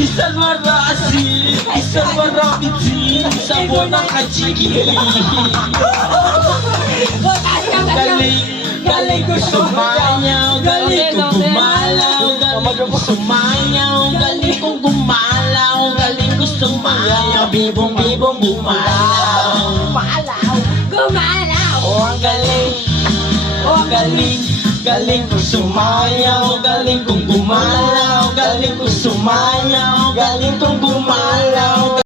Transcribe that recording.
Isang marasi, isang marabiti, sabon ng kachiki. Galing, galing ko sumayaw, galing ko gumalaw, galing ko sumayaw, galing ko gumalaw, galing ko sumayaw, bibong bibong gumalaw. Gumalaw! Oh, ang galing, oh, ang galing. Galing ko sumayaw, galing kong gumalaw, galing ko sumayaw, galing kong gumalaw.